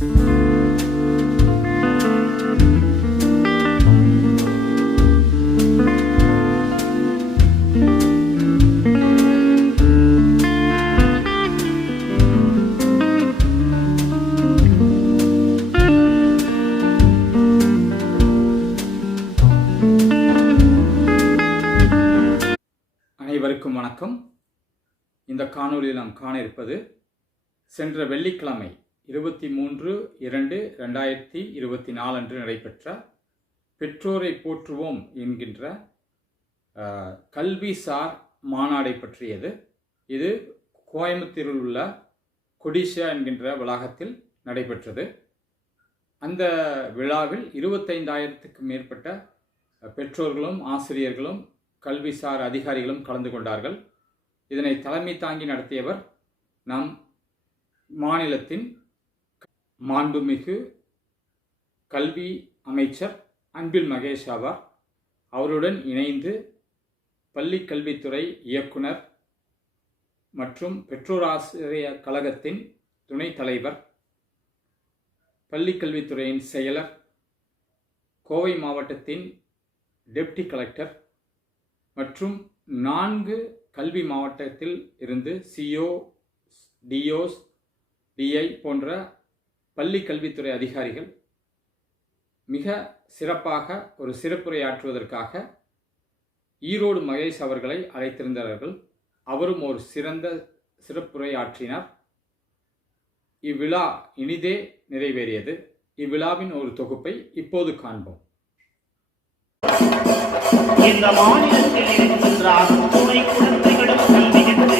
அனைவருக்கும் வணக்கம். இந்த காணொலியில் நாம் காண இருப்பது சென்ற வெள்ளிக்கிழமை 23/2/2024 அன்று நடைபெற்ற பெற்றோரை போற்றுவோம் என்கின்ற கல்விசார் மாநாடை பற்றியது. இது கோயம்புத்தூரில் உள்ள கொடிஷா என்கின்ற வளாகத்தில் நடைபெற்றது. அந்த விழாவில் 25,000க்கும் மேற்பட்ட பெற்றோர்களும் ஆசிரியர்களும் கல்விசார் அதிகாரிகளும் கலந்து கொண்டார்கள். இதனை தலைமை தாங்கி நடத்தியவர் நம் மாநிலத்தின் மாண்புமிகு கல்வி அமைச்சர் அன்பில் மகேஷ் ஆவார். அவருடன் இணைந்து பள்ளி கல்வித்துறை இயக்குனர் மற்றும் பெற்றோர் ஆசிரியர் கழகத்தின் துணைத் தலைவர், பள்ளி கல்வித்துறையின் செயலர், கோவை மாவட்டத்தின் டெப்டி கலெக்டர் மற்றும் 4 கல்வி மாவட்டத்தில் இருந்து CO, DOs, DI போன்ற பள்ளி கல்வித்துறை அதிகாரிகள் மிக சிறப்பாக ஒரு சிறப்புரையாற்றுவதற்காக ஈரோடு மகேஷ் அவர்களை அழைத்திருந்தார்கள். அவரும் ஒரு சிறந்த சிறப்புரையாற்றினார். இவ்விழா இனிதே நிறைவேறியது. இவ்விழாவின் ஒரு தொகுப்பை இப்போது காண்போம். இந்த மாநிலத்தில் இருக்கின்ற அத்துணை குழந்தைகளும் கல்வி என்று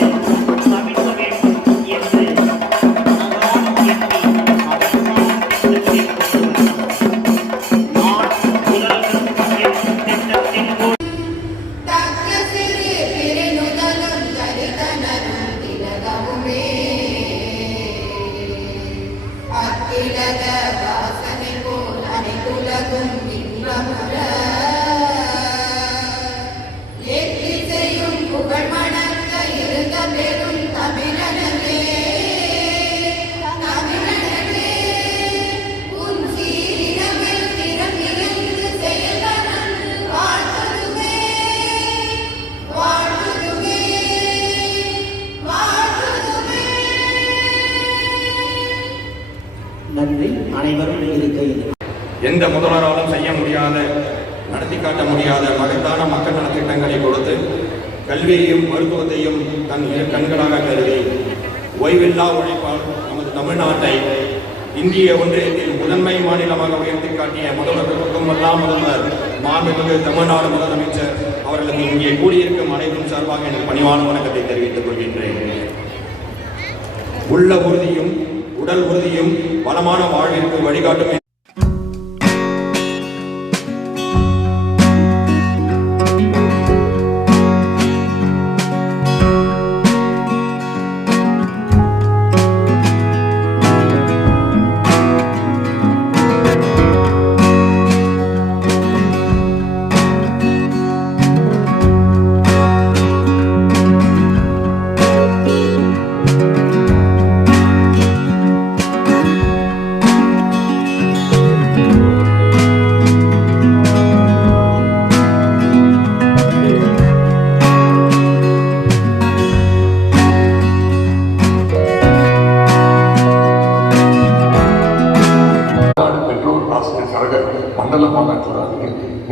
தவிர்க்க வேண்டும் என்று எந்த முதல்வராலும் செய்ய முடியாத, நடத்தி காட்ட முடியாத மகத்தான மக்கள் நலத்திட்டங்களை கொடுத்து கல்வியையும் மருத்துவத்தையும் தன் கண்களாக கருதி ஓய்வில்லா உழைப்பால் நமது தமிழ்நாட்டை இந்திய ஒன்றியத்தில் முதன்மை மாநிலமாக உயர்த்தி காட்டிய முதல்வர்களுக்கும் எல்லாம் முதல்வர் மாண்புமிகு தமிழ்நாடு முதலமைச்சர் அவர்களுக்கு இங்கே கூடியிருக்கும் அனைவரும் சார்பாக எனக்கு பணிவான வணக்கத்தை தெரிவித்துக் கொள்கின்றேன். உள்ள உறுதியும் உடல் உறுதியும் வளமான வாழ்விற்கு வழிகாட்டும்.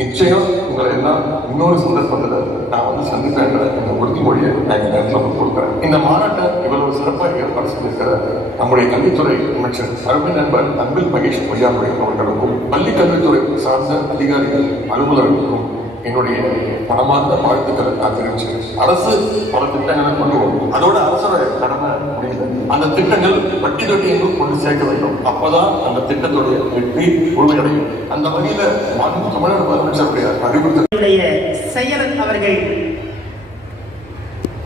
நிச்சயம் உங்களை எல்லாம் இன்னொரு சந்தர்ப்பத்தில் நான் சந்திப்பேன் இந்த உறுதிமொழியை நான் இந்த நேரத்தில் கொடுக்குறேன். இந்த மாநாட்டை இவ்வளவு சிறப்பாக ஏற்பாடு செய்திருக்கிற நம்முடைய கல்வித்துறை அமைச்சர் அருமை நண்பர் அன்பில் மகேஷ் பொய்யாமொழி அவர்களுக்கும் பள்ளி கல்வித்துறை சார்ந்த அதிகாரிகள் அலுவலர்களுக்கும் என்னுடைய மனமார்ந்த வாழ்த்துக்களை நான் தெரிவிச்சு, அரசு பல திட்டங்களை கொண்டு வரும். அதோட அரசோட கடமை முடியல. அந்த திட்டங்கள் வட்டி தொட்டி எங்கும் கொண்டு சேர்க்க வேண்டும். அப்பதான் அந்த திட்டத்துடைய வெற்றி முழுமையடையும். அந்த வகையில மாநில தமிழக முதலமைச்சருடைய அறிவுறுத்தலுடைய செயலர் அவர்கள்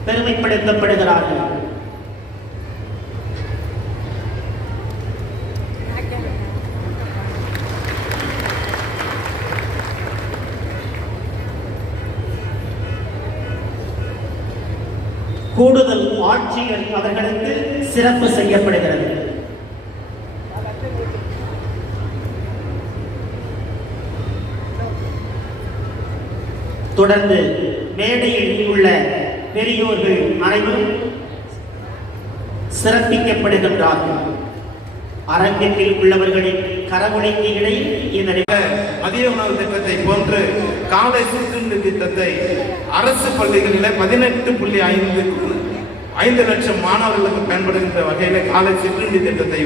பெருமைப்படுத்தப்படுகிறார்கள். கூடுதல் ஆட்சியர் அவர்களுக்கு சிறப்பு செய்யப்படுகிறது. தொடர்ந்து மேடையில் உள்ள பெரியோர்கள் அனைவரும் சிறப்பிக்கப்படுகின்றார்கள். அரங்கத்தில் உள்ளவர்களின் கரவொலிக்கு இடையில் இந்த மதிய உணவு திட்டத்தை போன்று காலை சிற்றுண்டி திட்டத்தை அரசு பள்ளிகளில் 18.5 லட்சம் மாணவர்களுக்கு பயன்படுகின்ற வகையில் காலை சிற்றுண்டி திட்டத்தை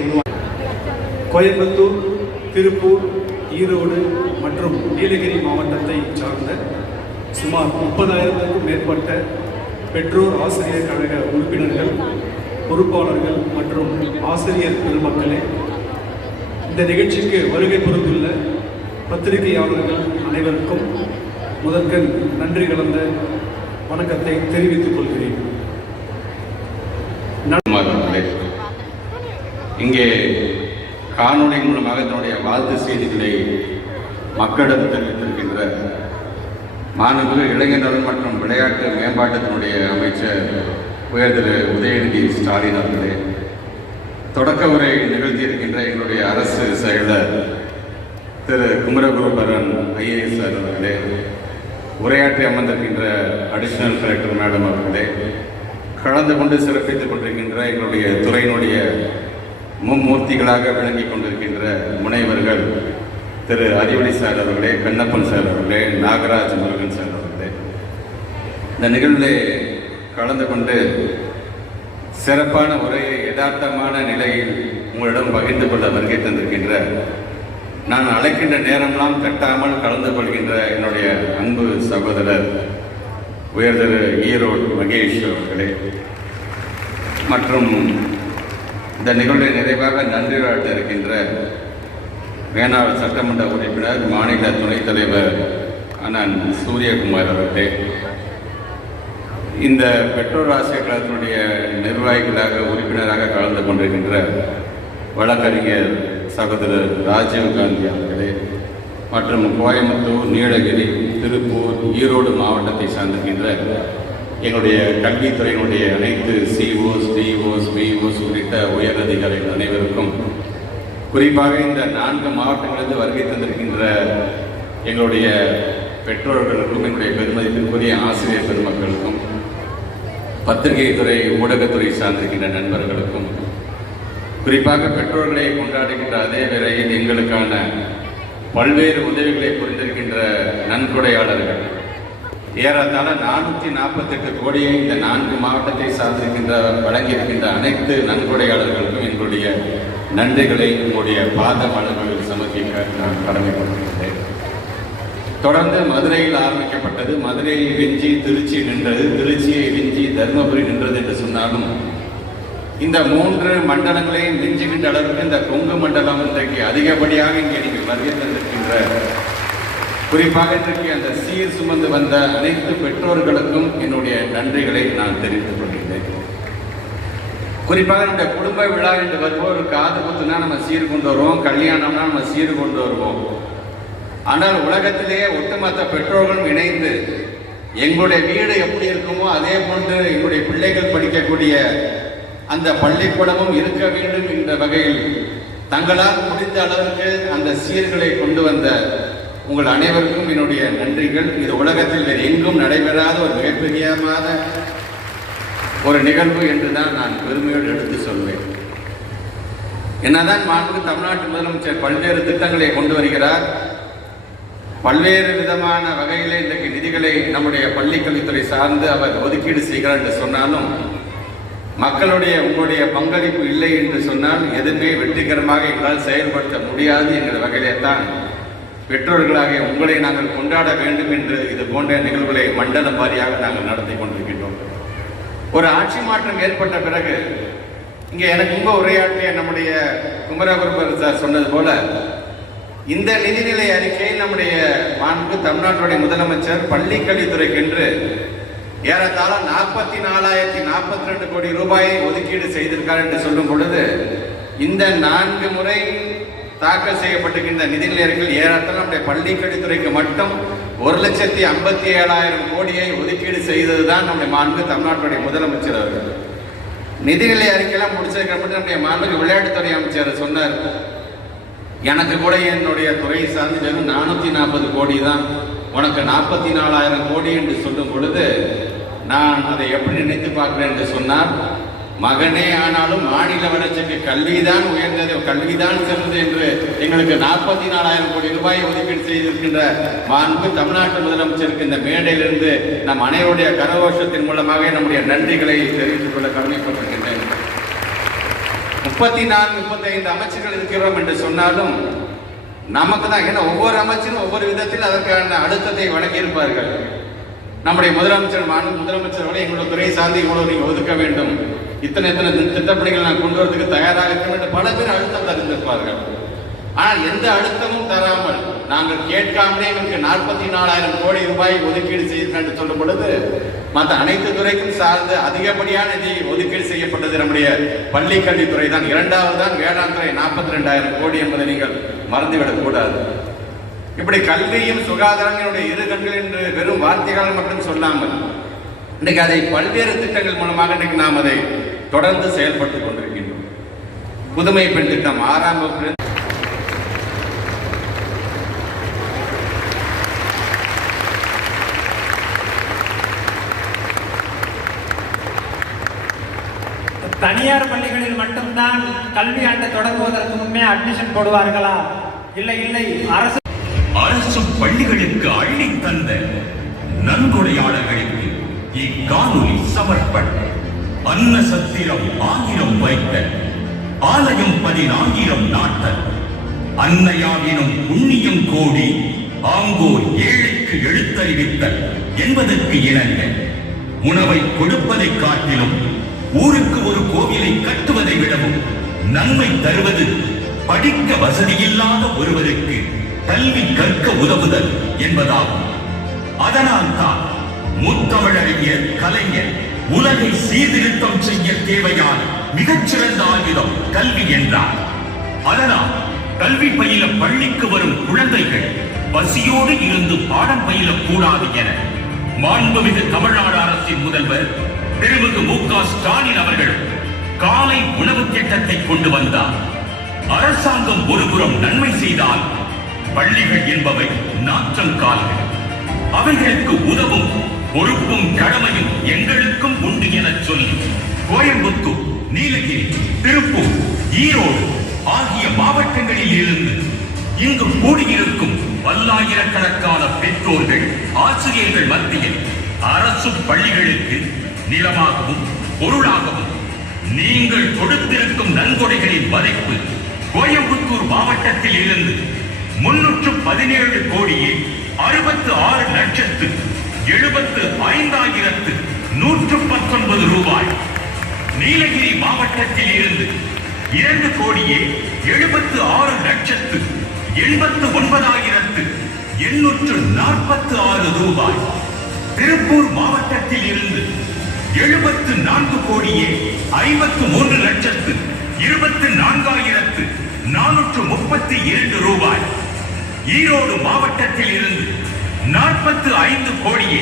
கோயம்புத்தூர், திருப்பூர், ஈரோடு மற்றும் நீலகிரி மாவட்டத்தை சார்ந்த சுமார் 30,000க்கும் மேற்பட்ட பெற்றோர் ஆசிரியர் கழக உறுப்பினர்கள், பொறுப்பாளர்கள் மற்றும் ஆசிரியர் பெருமக்களே, இந்த நிகழ்ச்சிக்கு வருகை புரிந்துள்ள பத்திரிகையாளர்கள் அனைவருக்கும் முதற்கண் நன்றி கலந்த வணக்கத்தை தெரிவித்துக் கொள்கிறேன். இங்கே காணொலி மூலமாக தன்னுடைய வாழ்த்து செய்திகளை மக்களிடம் தெரிவித்திருக்கின்ற மாண்புமிகு இளைஞர் நலன் மற்றும் விளையாட்டு மேம்பாட்டத்தினுடைய அமைச்சர் உயர்திரு உதயநிதி ஸ்டாலின் அவர்களே, தொடக்க உரை நிகழ்த்தியிருக்கின்ற எங்களுடைய அரசு செயலர் திரு குமரகுருபரன் ஐஏஎஸ் அவர்களே, உரையாற்றி அமர்ந்திருக்கின்ற அடிஷனல் கலெக்டர் மேடம் அவர்களே, கலந்து கொண்டு சிறப்பித்துக் கொண்டிருக்கின்ற எங்களுடைய துறையினுடைய மும்மூர்த்திகளாக விளங்கிக் கொண்டிருக்கின்ற முனைவர்கள் திரு அறிவொளி சார் அவர்களே, கண்ணப்பன் சார் அவர்களே, நாகராஜ் முருகன் சார் அவர்களே, இந்த நிகழ்விலே கலந்து கொண்டு சிறப்பான உரையை யதார்த்தமான நிலையில் உங்களிடம் பகிர்ந்து கொள்ள வருகை தந்திருக்கின்ற, நான் அழைக்கின்ற நேரம்லாம் தட்டாமல் கலந்து கொள்கின்ற என்னுடைய அன்பு சகோதரர் உயர்திரு ஈரோடு மகேஷ் அவர்களே, மற்றும் இந்த நிகழ்வை நிறைவாக நன்றி வாழ்த்த இருக்கின்ற வேணாள் சட்டமன்ற உறுப்பினர் மாநில துணைத் தலைவர் அண்ணன் சூரியகுமார் அவர்களே, இந்த பெற்றோர் ஆசிரியர் கழகத்தினுடைய நிர்வாகிகளாக உறுப்பினராக கலந்து கொண்டிருக்கின்ற வழக்கறிஞர் சகோதரர் ராஜீவ் காந்தி அவர்களே, மற்றும் கோயம்புத்தூர், நீலகிரி, திருப்பூர், ஈரோடு மாவட்டத்தை சார்ந்திருக்கின்ற எங்களுடைய கல்வித்துறையினுடைய அனைத்து சிஓஸ், டிஓஸ், பிஓஸ் உள்ளிட்ட உயர் அதிகாரிகள் அனைவருக்கும், குறிப்பாக இந்த 4 மாவட்டங்களிலிருந்து வருகை தந்திருக்கின்ற எங்களுடைய பெற்றோர்களுக்கும், எங்களுடைய பெருமதிப்பிற்குரிய ஆசிரியர் பெருமக்களுக்கும், பத்திரிகை துறை, ஊடகத்துறை சார்ந்திருக்கின்ற நண்பர்களுக்கும், குறிப்பாக பெற்றோர்களை கொண்டாடுகின்ற அதே வேளையில் எங்களுக்கான பல்வேறு உதவிகளை புரிந்திருக்கின்ற நன்கொடையாளர்கள் ஏறத்தாழ 448 கோடியை இந்த 4 மாவட்டத்தை சார்ந்திருக்கின்ற வழங்கியிருக்கின்ற அனைத்து நன்கொடையாளர்களுக்கும் எங்களுடைய நன்றிகளை உங்களுடைய பாத மலர்களில் சமர்ப்பிக்க நான் கடமைப்பட்டிருக்கிறேன். தொடர்ந்து மதுரையில் ஆரம்பிக்கப்பட்டது, மதுரையை விஞ்சி திருச்சி நின்றது, திருச்சியை விஞ்சி தருமபுரி நின்றது என்று சொன்னாலும் இந்த 3 மண்டலங்களையும் விஞ்சுகின்ற அளவுக்கு இந்த கொங்கு மண்டலம் இன்றைக்கு அதிகப்படியாக இங்கே நீங்கள் வருகை தந்திருக்கின்ற, குறிப்பாக இன்றைக்கு அந்த சீர் சுமந்து வந்த அனைத்து பெற்றோர்களுக்கும் என்னுடைய நன்றிகளை நான் தெரிவித்துக் கொள்கிறேன். குறிப்பாக நம்முடைய குடும்ப விழா என்று வருவோம், ஒரு காது குத்துனா நம்ம சீர் கொண்டு வருவோம், கல்யாணம்னா நம்ம சீர் கொண்டு வருவோம். ஆனால் உலகத்திலேயே ஒட்டுமொத்த பெற்றோர்களும் இணைந்து எங்களுடைய வீடு எப்படி இருக்குமோ அதே போன்று எங்களுடைய பிள்ளைகள் படிக்கக்கூடிய அந்த பள்ளிக்கூடமும் இருக்க வேண்டும் என்ற வகையில் தங்களால் முடிந்த அளவிற்கு அந்த சீர்களை கொண்டு வந்த உங்கள் அனைவருக்கும் என்னுடைய நன்றிகள். இது உலகத்தில் வேறு எங்கும் நடைபெறாத ஒரு மிகப்பெரியமான ஒரு நிகழ்வு என்றுதான் நான் பெருமையோடு எடுத்து சொல்வேன். என்னதான் மாண்புமிகு தமிழ்நாட்டு முதலமைச்சர் பல்வேறு திட்டங்களை கொண்டு வருகிறார், பல்வேறு விதமான வகையிலே இன்றைக்கு நிதிகளை நம்முடைய பள்ளிக்கல்வித்துறை சார்ந்து அவர் ஒதுக்கீடு செய்கிறார் என்று சொன்னாலும், மக்களுடைய உங்களுடைய பங்களிப்பு இல்லை என்று சொன்னால் எதுவுமே வெற்றிகரமாக எங்களால் செயல்படுத்த முடியாது என்கிற வகையிலே தான் பெற்றோர்களாகிய உங்களை நாங்கள் கொண்டாட வேண்டும் என்று இது போன்ற நிகழ்வுகளை மண்டலம் வாரியாக நாங்கள் நடத்தி கொண்டிருக்கின்றோம். ஒரு ஆட்சி மாற்றம் ஏற்பட்ட பிறகு இங்கே எனக்கு முன்பு உரையாற்றிய நம்முடைய குமரகுருபர் சார் சொன்னது போல, இந்த நிதிநிலை அறிக்கையில் நம்முடைய மாண்பு தமிழ்நாட்டுடைய முதலமைச்சர் பள்ளி கல்வித்துறைக்கென்று ஏறத்தாழ 44,042 கோடி ரூபாயை ஒதுக்கீடு செய்திருக்கார் என்று சொல்லும் பொழுது, இந்த 4 முறை தாக்கல் செய்யப்பட்டிருக்கின்ற நிதிநிலை அறிக்கையில் ஏறத்தாழ நம்முடைய பள்ளி கல்வித்துறைக்கு மட்டும் 1,57,000 கோடியை ஒதுக்கீடு செய்ததுதான் நம்முடைய மாண்பு தமிழ்நாட்டுடைய முதலமைச்சர் அவர்கள். நிதிநிலை அறிக்கையெல்லாம் முடிச்சதுக்கு நம்முடைய மாண்பு விளையாட்டுத்துறை அமைச்சர் சொன்னார், எனக்கு கூட என்னுடைய துறையை சார்ந்து வெறும் 440 கோடி தான் உனக்கு 44,000 கோடி என்று சொல்லும் பொழுது நான் அதை எப்படி நினைத்து பார்க்கிறேன் என்று சொன்னால், மகனே ஆனாலும் மாநில வளர்ச்சிக்கு கல்விதான் உயர்ந்தது, கல்விதான் சிறந்தது என்று எங்களுக்கு 44,000 கோடி ரூபாயை ஒதுக்கீடு செய்திருக்கின்ற மாண்பு தமிழ்நாட்டு முதலமைச்சருக்கு இந்த மேடையிலிருந்து நம் அனைவருடைய கரகோஷத்தின் மூலமாக நம்முடைய நன்றிகளை தெரிவித்துக் கொள்ள கடமைப்பட்டிருக்கின்றேன். 34-35 அமைச்சர்கள் இருக்கிறோம் என்று சொன்னாலும் நமக்கு தான், ஏன்னா ஒவ்வொரு அமைச்சரும் ஒவ்வொரு விதத்தில் அதற்கான அழுத்தத்தை வழங்கியிருப்பார்கள். நம்முடைய முதலமைச்சர் முதலமைச்சரோட எங்களோட துறை சார்ந்து இவ்வளவு நீங்க ஒதுக்க வேண்டும், இத்தனை திட்டப்பணிகளை நான் கொண்டு வரதுக்கு தயாராக இருக்க வேண்டும், பல பேர் அழுத்தம் தருந்திருப்பார்கள். ஆனால் எந்த அழுத்தமும் தராமல் நாங்கள் கேட்காமலே எங்களுக்கு 44,000 கோடி ரூபாய் ஒதுக்கீடு செய்திருக்கேன் என்று சொல்லும் பொழுது மற்ற அனைத்து துறைக்கும் சார்ந்து அதிகப்படியான நிதி ஒதுக்கீடு செய்யப்பட்டது நம்முடைய பள்ளி கல்வித்துறை தான். இரண்டாவது தான் வேளாண் துறை 42,000 கோடி என்பதை நீங்கள் மறந்துவிடக் கூடாது. இப்படி கல்வியும் சுகாதாரங்களுடைய இரு கண்கள் என்று வெறும் வார்த்தைகள் மட்டும் சொல்லாமல் இன்றைக்கு அதை பல்வேறு திட்டங்கள் மூலமாக இன்றைக்கு நாம் அதை தொடர்ந்து செயல்பட்டுக் கொண்டிருக்கின்றோம். புதுமை பெண் திட்டம் 6ஆம் வகுப்பு தனியார் பள்ளிகளில் மட்டும்தான் கல்வி ஆண்டு தொடங்குவதற்கு முன்னே அட்மிஷன் போடுவார்களா? இல்லை இல்லை, அரசு பள்ளிகளுக்கு அள்ளி தந்த நன்கொடையாளர்களுக்கு இக்காணொலி சமர்ப்பணம். அன்ன சத்திரம் 1000 வைத்த, ஆலயம் 14,000 நாட்டல், அன்னையாவினும் புண்ணியம் கோடி, ஆங்கோர் ஏழைக்கு எழுத்தறிவித்தல் என்பதற்கு இணங்க உணவை கொடுப்பதை காட்டிலும் ஊருக்கு ஒரு கோவிலை கட்டுவதை விடவும் நன்மை தருவது படிக்க வசதியில்லாத ஒருவருக்கு கல்வி கற்க உதவுதல் என்பதாகும். அதனால் தான் முத்தமிழறிஞர் கலைஞர் உலகை சீர்திருத்தம் செய்ய தேவையான மிகச்சிறந்த ஆயுதம் கல்வி என்றார். அதனால் கல்வி பயில பள்ளிக்கு வரும் குழந்தைகள் பசியோடு இருந்து பாடம் பயிலக்கூடாது என மாண்புமிகு தமிழ்நாடு அரசின் முதல்வர் திருமிகு மு.க. ஸ்டாலின் அவர்கள் காலை உணவு திட்டத்தை கொண்டு வந்தார். அரசாங்கம் ஒருபுறம் நன்மை செய்தால் பள்ளிகள் என்பவை நாற்றங்கால்கள். அவைகளுக்கு உதவும் பொறுப்பும் கடமையும் எங்களுக்கும் உண்டு என சொல்லி கோயம்புத்தூர், நீலகிரி, திருப்பூர், ஈரோடு ஆகிய மாவட்டங்களில் இருந்து இங்கு கூடியிருக்கும் பல்லாயிரக்கணக்கான பெற்றோர்கள், ஆசிரியர்கள் மத்தியில் அரசு பள்ளிகளுக்கு நிலமாகவும் பொருளாகவும் நீங்கள் கொடுத்திருக்கும் நன்கொடைகளின் மதிப்பு கோயம்புத்தூர் மாவட்டத்தில் இருந்து 317 கோடியே 66,75,119 ரூபாய், நீலகிரி மாவட்டத்தில் இருந்து 2 கோடியே 76,89,846 ரூபாய், திருப்பூர் மாவட்டத்தில் இருந்து 74 கோடியே 53,24,432 ரூபாய், ஈரோடு மாவட்டத்தில் இருந்து 45 கோடியே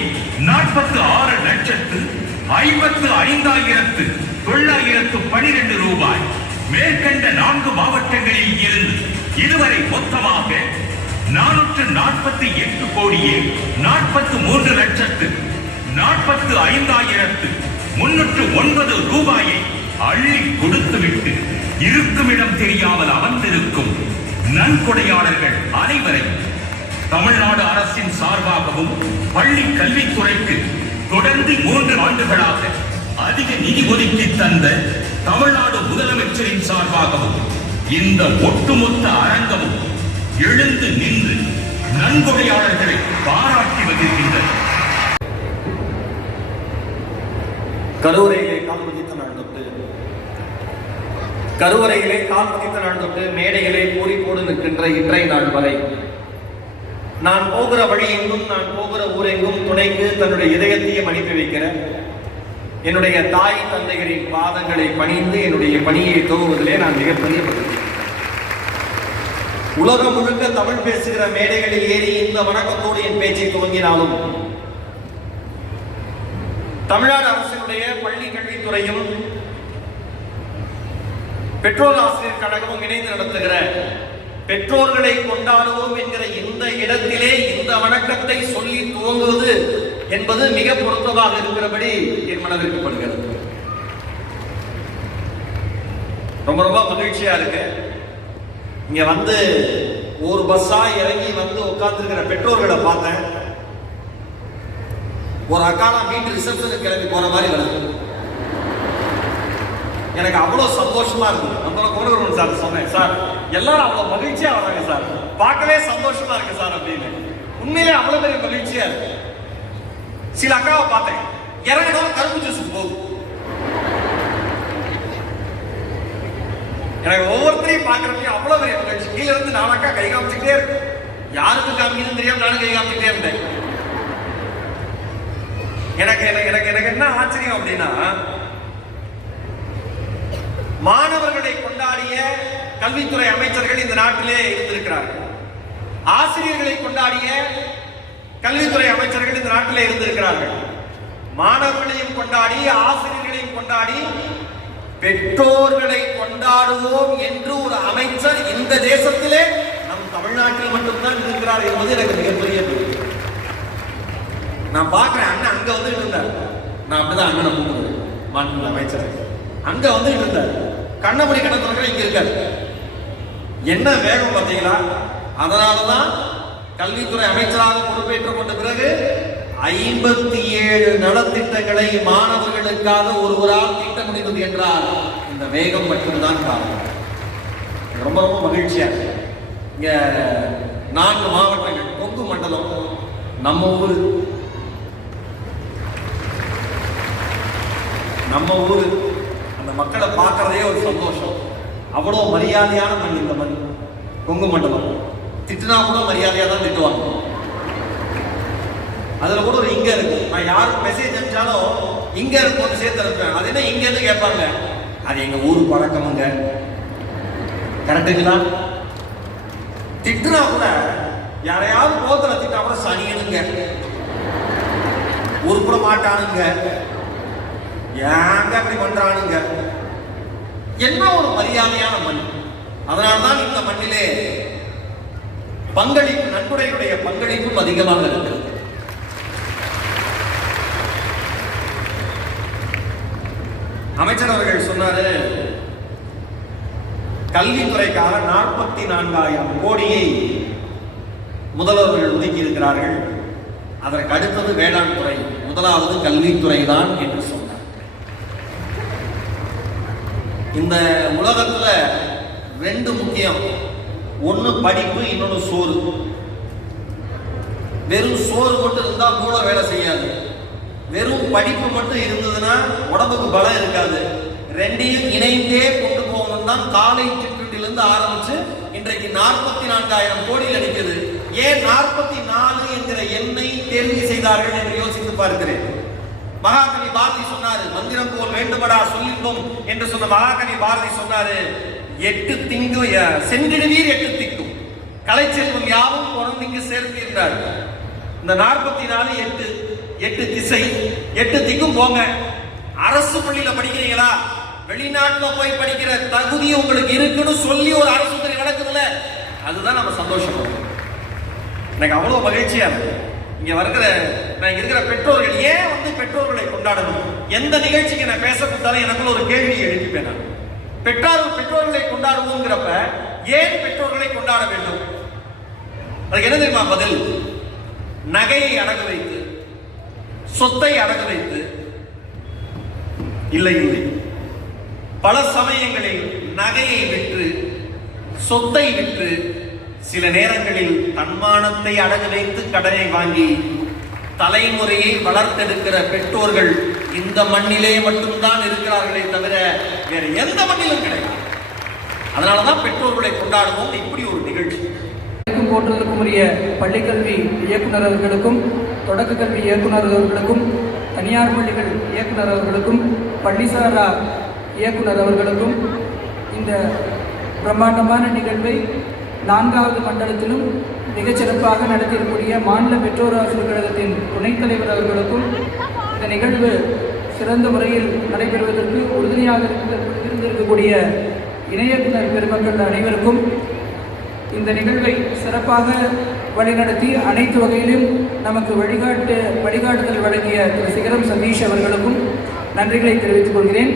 46,55,912 ரூபாய், மேற்கண்ட 4 மாவட்டங்களில் இருந்து இதுவரை மொத்தமாக 448 கோடியே 43,45,309 ரூபாயை அள்ளி கொடுத்துவிட்டு இருக்குமிடம் தெரியாமல் அமர்ந்திருக்கும் நன்கொடையாளர்கள் அனைவரையும் தமிழ்நாடு அரசின் சார்பாகவும் பள்ளி கல்வித்துறைக்கு தொடர்ந்து 3 ஆண்டுகளாக அதிக நிதி ஒதுக்கி தந்த தமிழ்நாடு முதலமைச்சரின் சார்பாகவும் இந்த ஒட்டுமொத்த அரங்கமும் எழுந்து நின்று நன்கொடையாளர்களை பாராட்டி வருகின்றனர். கருவறையிலே கால் பதித்த நாள் தொட்டு மேடையிலே பூரிப்போடு நிற்கின்ற இன்றைய நாள் வரை நான் போகிற வழியெங்கும், நான் போகிற ஊரெங்கும் துணைக்கு தன்னுடைய இதயத்தையும் அனுப்பி வைக்கிற என்னுடைய தாய் தந்தைகளின் பாதங்களை பணிந்து என்னுடைய பணியை துவங்குவதிலே நான் மிகப்பெரிய மகிழ்ச்சி. உலகம் முழுக்க தமிழ் பேசுகிற மேடைகளில் ஏறி இந்த வணக்கத்தோடு என் பேச்சை துவங்கினாலும் தமிழ்நாடு அரசினுடைய பள்ளி கல்வித்துறையும் பெற்றோர் ஆசிரியர் கழகமும் இணைந்து நடத்துகிற பெற்றோர்களை கொண்டாடுவோம் என்கிற இந்த இடத்திலே இந்த வணக்கத்தை சொல்லி துவங்குவது என்பது மிக பொருத்தமாக இருக்கிறபடி என் மனதிற்கு படுகிறது. ரொம்ப ரொம்ப மகிழ்ச்சியா இருக்கு. இங்க வந்து ஒரு பஸ்ஸா இறங்கி வந்து உட்கார்ந்துருக்கிற பெற்றோர்களை பார்த்தேன். ஒரு அக்கானா வீட்டு ரிசப்ஷனுக்கு கிளம்பி போற மாதிரி வருது. எனக்கு அவ்வளவு சந்தோஷமா இருக்கு. அந்த கோடகர் சார் சொன்னேன், சார் எல்லாரும் அவ்வளவு மகிழ்ச்சியா வராங்க சார், பார்க்கவே சந்தோஷமா இருக்கு சார் அப்படின்னு. உண்மையிலே அவ்வளவு பெரிய மகிழ்ச்சியா இருக்கு. சில அக்காவை பார்த்தேன், இறங்கணும் கரும்பு ஜூஸ் போகுது. எனக்கு ஒவ்வொருத்தரையும் பார்க்கறப்பையும் அவ்வளவு பெரிய மகிழ்ச்சி. கீழே இருந்து நான் அக்கா கை காமிச்சுட்டே இருக்கு. யாருக்கு காமிக்குதுன்னு தெரியாம நானும் கை காமிச்சுட்டே இருந்தேன். எனக்கு எனக்கு எனக்கு என்ன ஆச்சரியம் அப்படின்னா, மாணவர்களை கொண்டாடிய கல்வித்துறை அமைச்சர்கள் இந்த நாட்டிலே இருந்திருக்கிறார்கள். ஆசிரியர்களை கொண்டாடிய கல்வித்துறை அமைச்சர்கள் இந்த நாட்டிலே இருந்திருக்கிறார்கள். மாணவர்களையும் கொண்டாடி ஆசிரியர்களையும் கொண்டாடி பெற்றோர்களை கொண்டாடுவோம் என்று ஒரு அமைச்சர் இந்த தேசத்திலே நம் தமிழ்நாட்டில் மட்டும்தான் இருக்கிறார் என்பது எனக்கு மிகப்பெரிய பெருமை. நான் பார்க்கிறேன், அண்ணன் அங்க வந்துட்டு இருந்தார். நான் அப்படிதான் அண்ணனை கூப்பிடுவேன், மாநில அமைச்சர் அங்க வந்துட்டு இருந்தார். கண்ணபடி கடத்தவர்கள் இங்க இருக்காரு. என்ன வேகம் பார்த்தீங்களா? அதனாலதான் கல்வித்துறை அமைச்சராக பொறுப்பேற்றுக் கொண்ட பிறகு 57 நலத்திட்டங்களை மாணவர்களுக்காக ஒருவரால் திட்ட முடிந்தது என்றால் இந்த வேகம் மட்டும்தான் காரணம். ரொம்ப ரொம்ப மகிழ்ச்சியா இங்க 4 மாவட்டங்கள், கொங்கு மண்டலம், நம்ம ஊரு அந்த மக்களை பார்க்கறதே ஒரு சந்தோஷம். அவ்வளவு மரியாதையான மண் இந்த மண், கொங்கு மண்டலம். திட்டுனா கூட மரியாதையா தான் திட்டுவாங்க. அதுல கூட ஒரு இங்க இருக்கு. நான் யாருக்கு மெசேஜ் அனுப்பிச்சாலும் இங்க இருக்கும் சேர்த்து அனுப்புவேன். அது என்ன இங்க இருந்து கேட்பாங்க, அது எங்க ஊரு பழக்கமுங்க. கரெக்டுங்களா? திட்டுனா கூட யாரையாவது கோத்துல திட்டா கூட சனியனுங்க, உருப்பட மாட்டானுங்க, ஏங்க அப்படி பண்றானுங்க. என்ன ஒரு மரியாதையான மண். அதனால்தான் இந்த மண்ணிலே பங்களிப்பு, நன்கொடையுடைய பங்களிப்பும் அதிகமாக இருக்கிறது. அமைச்சர் அவர்கள் சொன்னாரு, கல்வித்துறைக்காக 44,000 கோடியை முதல்வர்கள் ஒதுக்கி இருக்கிறார்கள். அதற்கு அடுத்தது வேளாண் துறை, முதலாவது கல்வித்துறை தான் என்று சொன்னார். இந்த உலகத்துல 2 முக்கியம், ஒன்னு படிப்பு, இன்னொன்னு சோறு. வெறும் சோறு மட்டும் இருந்தா மூளை வேலை செய்யாது. வெறும் படிப்பு மட்டும் இருந்ததுன்னா உடம்புக்கு பலம் இருக்காது. 2ஐயும் இணைந்தே கொண்டு போகணும் தான் காலை சிற்றுண்டிலிருந்து ஆரம்பிச்சு இன்றைக்கு 44,000 கோடியில் அடிக்கிறது. ஏன் 44 என்கிற எண்ணை தேர்வு செய்தார்கள் என்று யோசித்து பார்க்கிறேன். மகாகவி பாரதி சொன்னாரு, மந்திரம் போல் வேண்டுமடா சொல்லிப்போம் என்று சொன்ன மகாகவி பாரதி சொன்னாரு, 8 திங்கு சென்றிடுவீர் 8 திக்கும், கலைச்செல்வம் யாவும் குழந்தைக்கு சேர்த்திருந்தார். இந்த 44 8 திசை, 8 திக்கும் போங்க. அரசு பள்ளியில படிக்கிறீங்களா, வெளிநாட்டுல போய் படிக்கிற தகுதி உங்களுக்கு இருக்குன்னு சொல்லி ஒரு அரசு துறை நடக்குதுல்ல, அதுதான் நம்ம சந்தோஷப்படுறோம். எனக்கு அவ்வளவு மகிழ்ச்சியா இருக்கு. இங்க இருக்கிற பெற்றோர்கள் ஏன் வந்து பெற்றோர்களை கொண்டாடணும்? எந்த நிகழ்ச்சிக்கு நான் பேச கொடுத்தாலும் எனக்குள்ள ஒரு கேள்வியை எழுப்பிப்பேன். நான் பெற்றோர்களை கொண்டாடுவோங்கிறப்ப ஏன் பெற்றோர்களை கொண்டாட வேண்டும்? அதுக்கு என்ன தெரியுமா பதில்? நகையை அடகு வைத்து, சொத்தை அடகு வைத்து இல்லை, பல சமயங்களில் நகையை விற்று, சொத்தை விற்று, சில நேரங்களில் தன்மானத்தை அடகு வைத்து கடனை வாங்கி தலைமுறையை வளர்த்தெடுக்கிற பெற்றோர்கள் இந்த மண்ணிலே மட்டும்தான் இருக்கிறார்களே தவிர வேற எந்த மண்ணிலும் கிடையாது. அதனாலதான் பெற்றோர்களை கொண்டாடுவோம் இப்படி ஒரு நிகழ்ச்சி. போற்றுவதற்கும் உரிய பள்ளிக்கல்வி இயக்குனர் அவர்களுக்கும், தொடக்க கல்வி இயக்குனர் அவர்களுக்கும், தனியார் பள்ளிகள் இயக்குனர் அவர்களுக்கும், பள்ளிசாரா இயக்குனர் அவர்களுக்கும் இந்த பிரம்மாண்டமான நிகழ்வை 4வது மண்டலத்திலும் மிகச்சிறப்பாக நடத்தியிருக்கூடிய மாநில பெற்றோர் ஆசிரியர் கழகத்தின் துணைத் தலைவர் அவர்களுக்கும் இந்த நிகழ்வு சிறந்த முறையில் நடைபெறுவதற்கு உறுதுணையாக இருந்திருக்கக்கூடிய இணையத்தினர் பெருமக்கள் அனைவருக்கும் இந்த நிகழ்வை சிறப்பாக வழிநடத்தி அனைத்து வகையிலும் நமக்கு வழிகாட்டுதல் வழங்கிய திரு சிகரம் சதீஷ் அவர்களுக்கும் நன்றிகளை தெரிவித்துக் கொள்கிறேன்.